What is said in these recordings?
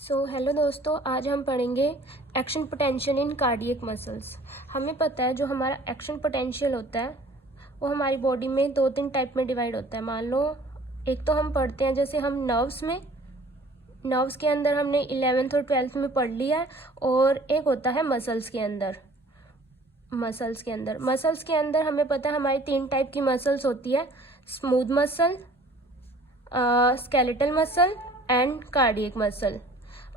Hello दोस्तों, आज हम पढ़ेंगे action potential in cardiac muscles. हमें पता है जो हमारा एक्शन पोटेंशियल होता है वो हमारी बॉडी में 2-3 टाइप में डिवाइड होता है। मान लो एक तो हम पढ़ते हैं जैसे हम नर्व्स के अंदर हमने 11th और 12th में पढ़ लिया है, और एक होता है मसल्स के अंदर हमें पता है हमारी 3 टाइप की मसल्स होती है, smooth muscle, skeletal muscle and cardiac muscle.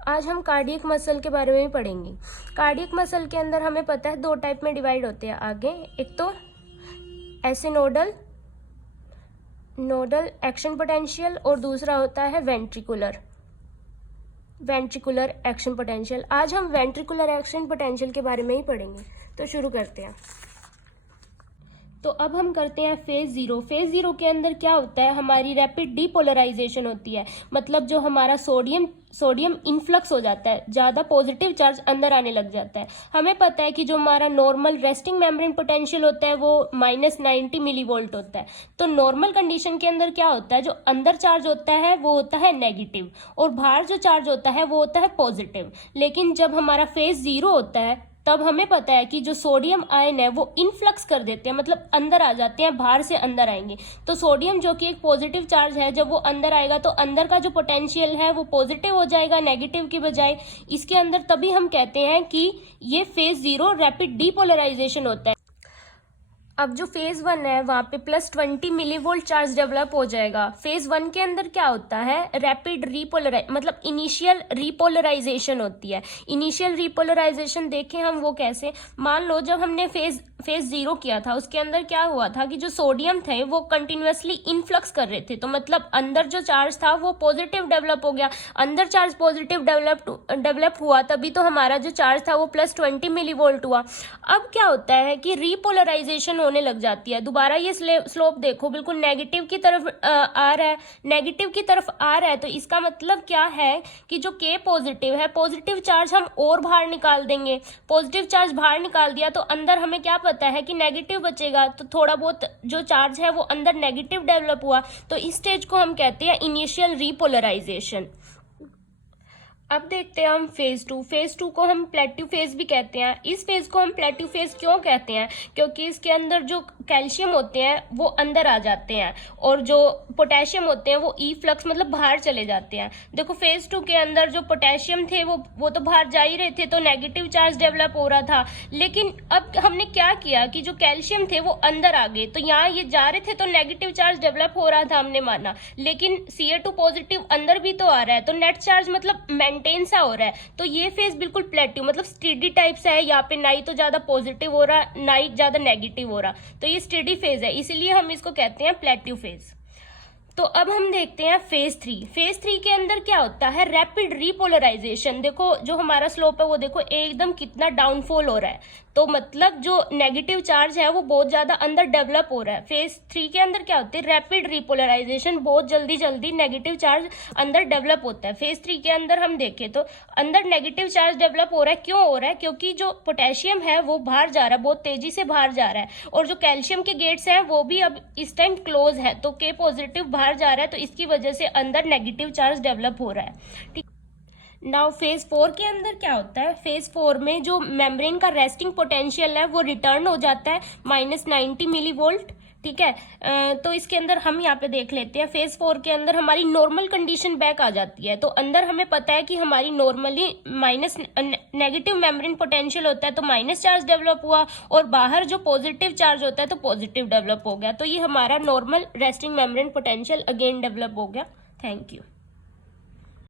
आज हम कार्डियक मसल के बारे में पढ़ेंगे। कार्डियक मसल के अंदर हमें पता है 2 टाइप में डिवाइड होते हैं आगे। एक तो ऐसे नोडल एक्शन पोटेंशियल, और दूसरा होता है वेंट्रिकुलर एक्शन पोटेंशियल। आज हम वेंट्रिकुलर एक्शन पोटेंशियल के बारे में ही पढ़ेंगे, तो शुरू करते हैं। तो अब हम करते हैं फेज 0। फेज 0 के अंदर क्या होता है, हमारी रैपिड डीपोलराइजेशन होती है। मतलब जो हमारा सोडियम इन्फ्लक्स हो जाता है, ज़्यादा पॉजिटिव चार्ज अंदर आने लग जाता है। हमें पता है कि जो हमारा नॉर्मल रेस्टिंग मेम्ब्रेन पोटेंशियल होता है वो -90 मिलीवोल्ट होता है। तो नॉर्मल कंडीशन के अंदर क्या होता है, जो अंदर चार्ज होता है वो होता है नेगेटिव, और बाहर जो चार्ज होता है वो होता है पॉजिटिव। लेकिन जब हमारा फेज 0 होता है तब हमें पता है कि जो सोडियम आयन है वो इनफ्लक्स कर देते हैं, मतलब अंदर आ जाते हैं, बाहर से अंदर आएंगे। तो सोडियम जो कि एक पॉजिटिव चार्ज है, जब वो अंदर आएगा तो अंदर का जो पोटेंशियल है वो पॉजिटिव हो जाएगा नेगेटिव की बजाय। इसके अंदर तभी हम कहते हैं कि ये फेज 0 रैपिड डीपोलराइजेशन होता है। अब जो फेज 1 है वहां पे +20 मिलीवोल्ट चार्ज डेवलप हो जाएगा। फेज 1 के अंदर क्या होता है, रैपिड मतलब इनिशियल रिपोलराइजेशन होती है। इनिशियल रिपोलराइजेशन देखें हम वो कैसे, मान लो जब हमने फेज 0 किया था उसके अंदर क्या हुआ था कि जो सोडियम थे वो कंटिन्यूअसली इनफ्लक्स कर रहे थे। तो मतलब अंदर जो चार्ज था वो पॉजिटिव डेवलप हो गया। अंदर चार्ज पॉजिटिव डेवलप हुआ तभी तो हमारा जो चार्ज था वो +20 मिलीवोल्ट हुआ। अब क्या होता है कि रिपोलराइजेशन होने लग जाती है। दोबारा ये स्लोप देखो, बिल्कुल नेगेटिव की तरफ आ रहा है। तो इसका मतलब क्या है कि जो K पॉजिटिव है, पॉजिटिव चार्ज हम और बाहर निकाल देंगे। पॉजिटिव चार्ज बाहर निकाल दिया तो अंदर हमें क्या पता है कि नेगेटिव बचेगा, तो थोड़ा बहुत जो चार्ज है वो अंदर नेगेटिव डेवलप हुआ। तो इस स्टेज को हम कहते हैं इनिशियल रिपोलराइजेशन। अब देखते हैं हम फेज 2। फेज 2 को हम प्लेट्यू फेज भी कहते हैं। इस फेज को हम प्लेट्यू फेज क्यों कहते हैं, क्योंकि इसके अंदर जो कैल्शियम होते हैं वो अंदर आ जाते हैं, और जो पोटेशियम होते हैं वो ई फ्लक्स मतलब बाहर चले जाते हैं। देखो फेज 2 के अंदर जो पोटेशियम थे वो तो बाहर जा ही रहे थे, तो नेगेटिव चार्ज डेवलप हो रहा था। लेकिन अब हमने क्या किया कि जो कैल्शियम थे वो अंदर आ गए, तो यहाँ ये जा रहे थे तो नेगेटिव चार्ज डेवलप हो रहा था हमने माना, लेकिन Ca2 पॉजिटिव अंदर भी तो आ रहा है, तो नेट चार्ज मतलब मेंटेन सा हो रहा है। तो ये फेज बिल्कुल प्लेट्यू मतलब स्टेडी टाइप सा है। यहाँ पे ना ही तो ज्यादा पॉजिटिव हो रहा ना ही ज्यादा नेगेटिव हो रहा, तो ये स्टेडी फेज है, इसीलिए हम इसको कहते हैं प्लेट्यू फेज। तो अब हम देखते हैं फेज 3। फेज 3 के अंदर क्या होता है, रैपिड रिपोलराइजेशन। देखो जो हमारा स्लोप है वो देखो एकदम कितना डाउनफॉल हो रहा है, तो मतलब जो नेगेटिव चार्ज है वो बहुत ज्यादा अंदर डेवलप हो रहा है। फेज 3 के अंदर क्या होता है, रैपिड रिपोलराइजेशन, बहुत जल्दी नेगेटिव चार्ज अंदर डेवलप होता है। फेज 3 के अंदर हम देखें तो अंदर नेगेटिव चार्ज डेवलप हो रहा है। क्यों हो रहा है, क्योंकि जो पोटेशियम है वो बाहर जा रहा है, बहुत तेजी से बाहर जा रहा है, और जो कैल्शियम के गेट्स हैं वो भी अब इस टाइम क्लोज है, तो K पॉजिटिव बाहर जा रहा है, तो इसकी वजह से अंदर नेगेटिव चार्ज डेवलप हो रहा है। ठीक, नाउ फेज 4 के अंदर क्या होता है, फेज 4 में जो मेम्ब्रेन का रेस्टिंग पोटेंशियल है वो रिटर्न हो जाता है -90 मिलीवोल्ट। ठीक है, तो इसके अंदर हम यहाँ पे देख लेते हैं। फेज 4 के अंदर हमारी नॉर्मल कंडीशन बैक आ जाती है। तो अंदर हमें पता है कि हमारी नॉर्मली नेगेटिव मेम्ब्रेन पोटेंशियल होता है तो माइनस चार्ज डेवलप हुआ, और बाहर जो पॉजिटिव चार्ज होता है तो पॉजिटिव डेवलप हो गया। तो ये हमारा normal resting membrane potential again develop हो गया। Thank you.